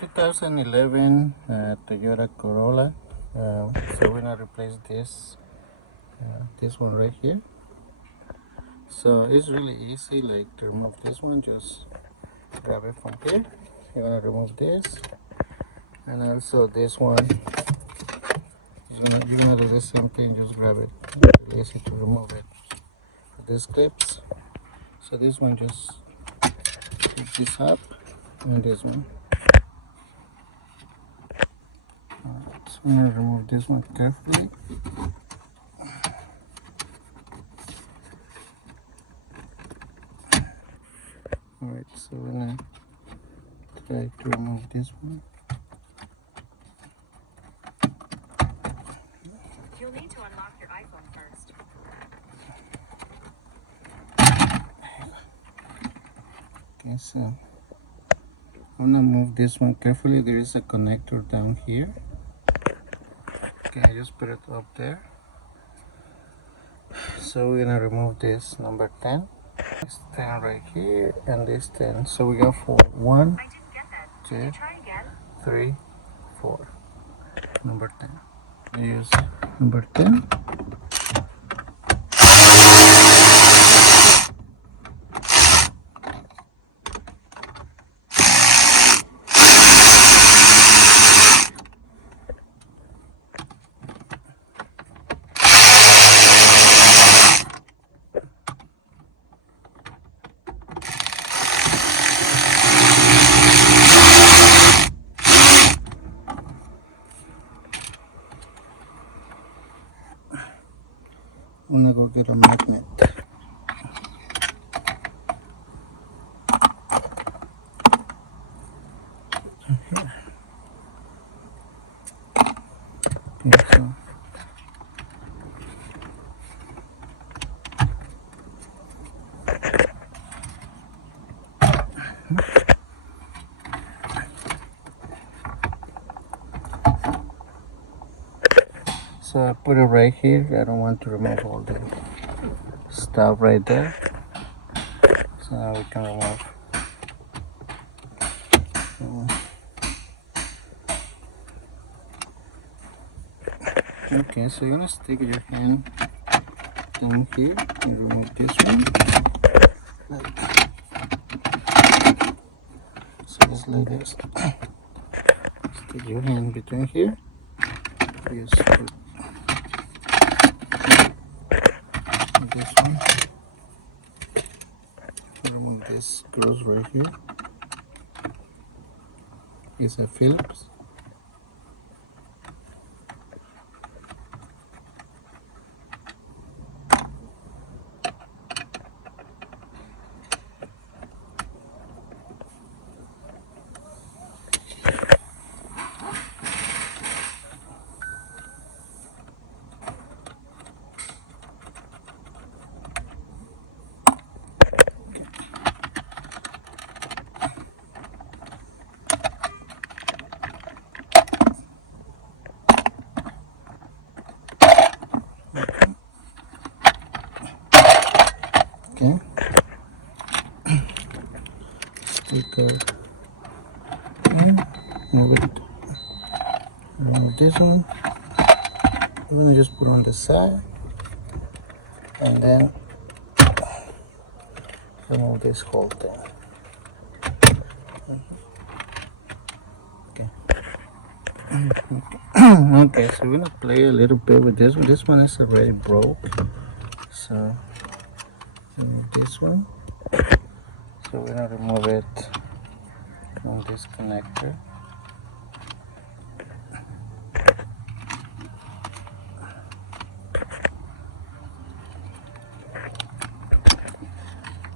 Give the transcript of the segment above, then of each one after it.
2011 Toyota Corolla. So we're gonna replace this one right here. So it's really easy, like to remove this one. Just grab it from here. You're gonna remove this, and also this one. You're gonna do the same thing. Just grab it. It's really easy to remove it. These clips. So this one just pick this up, and this one. Alright, so I'm gonna remove this one carefully. Alright, so we're gonna try to remove this one. You'll need to unlock your iPhone first. Okay, so I'm gonna move this one carefully. There is a connector down here. Okay, I just put it up there. So we're gonna remove this number 10. This 10 right here, and this 10. So we got 4. 1, I didn't get that. 2, Can you try again? 3, 4. Number 10. I use number 10. I'm gonna go get a magnet. Okay, so I put it right here. I don't want to remove all the stuff right there. So now we can remove. Okay, so you're gonna stick your hand down here and remove this one. So just like this. Stick your hand between here. Just put this one. Remove this screws right here. It's a Phillips. Okay. Sticker. And move it. Remove this one. I'm gonna just put on the side, and then remove this whole thing. Okay. Okay, so we're gonna play a little bit with this one. This one is already broke, so remove this one. So we're gonna remove it from this connector.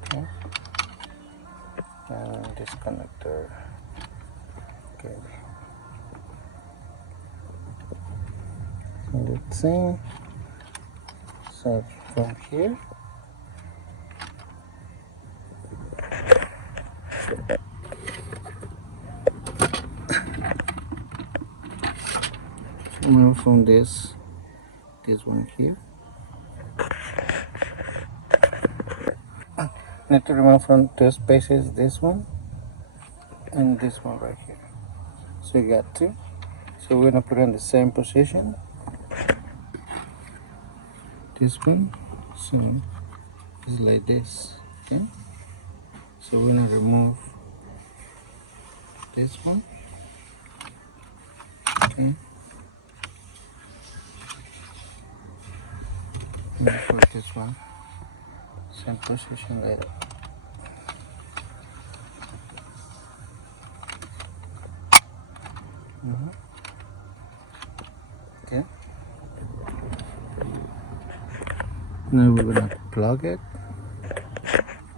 Okay. And this connector. Okay. So let's see. So from here. Remove from this one here. Need to remove from two spaces, this one and this one right here. So you got two. So we're gonna put it in the same position. This one. So it's like this. Okay. So we're gonna remove this one. Okay. And put this one. Same position later. Okay. Now we're gonna plug it.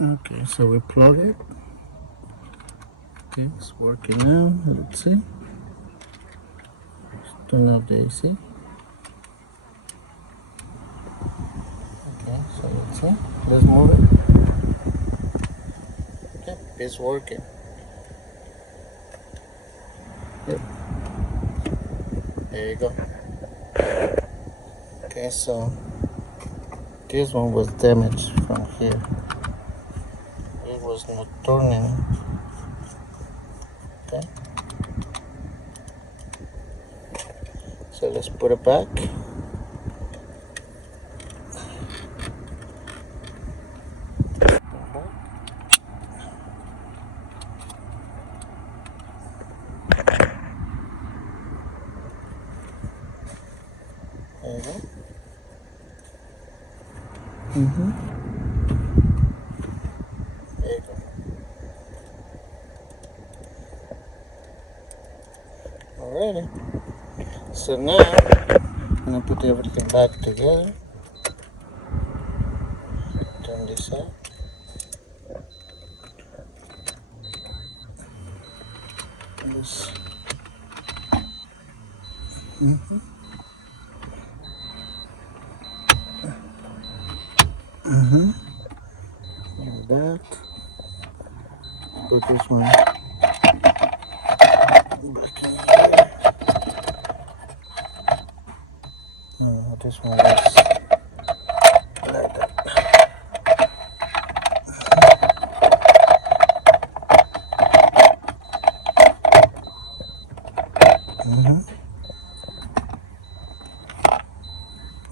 Okay, so we plug it. Okay, it's working now. Let's see. Turn off the AC. Okay, so let's see. Let's move it. Okay, it's working. Yep. There you go. Okay, so this one was damaged from here. It was not turning. Okay. So let's put it back. There you go. There you go. Alrighty. So now I'm gonna put everything back together. Turn this out. This. Like that. Put this one back in here. This one was like that.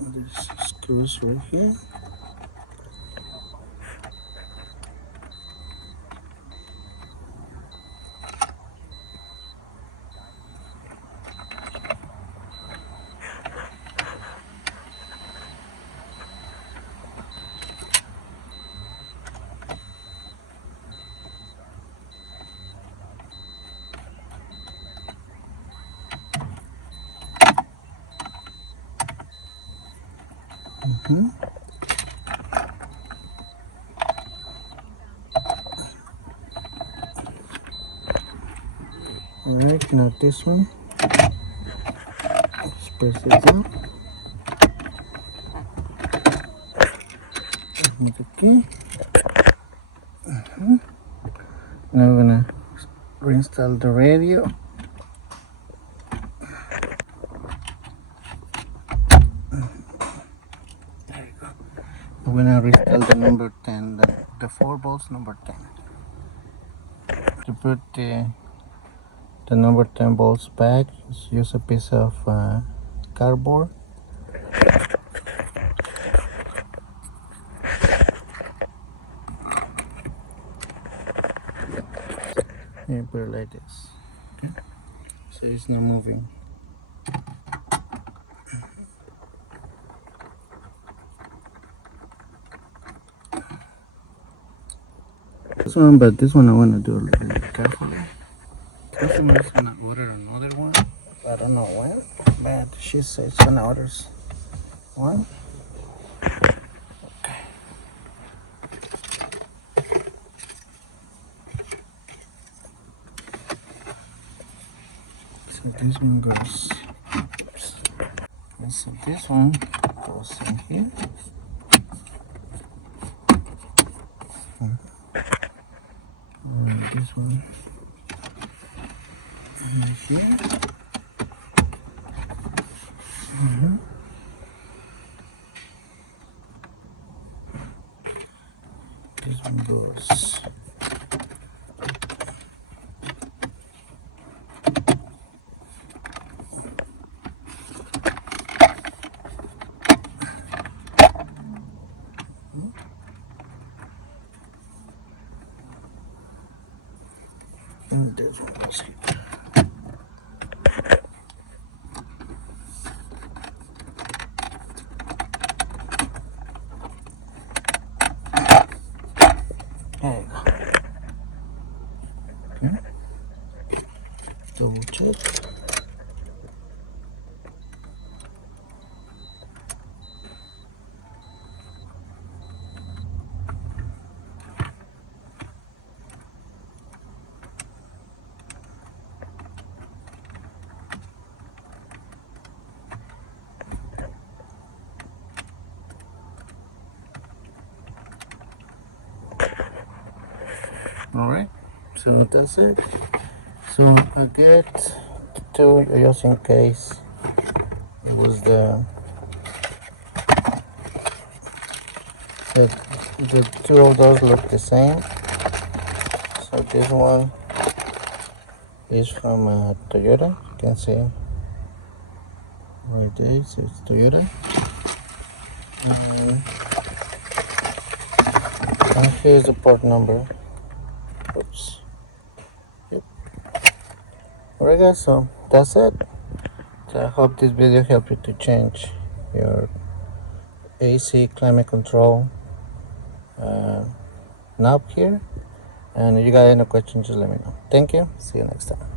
This screws right here. Alright, now this one. Let's press it down. Move the key. Now we're gonna reinstall the radio. There you go. We're gonna reinstall the number 10, the 4 volts number 10. To put the number 10 volts back, just use a piece of cardboard. And put it like this. Okay. So it's not moving. This one, but this one I want to do a little bit carefully. Customer's gonna order another one. I don't know when, but she says she's gonna order one. Okay. So this one goes. Oops. Okay, so this one goes in here. And this one in here. This one goes There you go. Okay. Double check. All right, so that's it. So I get two just in case it was the the two of those look the same. So this one is from Toyota. You can see right there, so it's Toyota. And here's the part number. Oops. Yep. Alright guys, so that's it. So I hope this video helped you to change your AC climate control knob here. And if you got any questions, just let me know. Thank you. See you next time.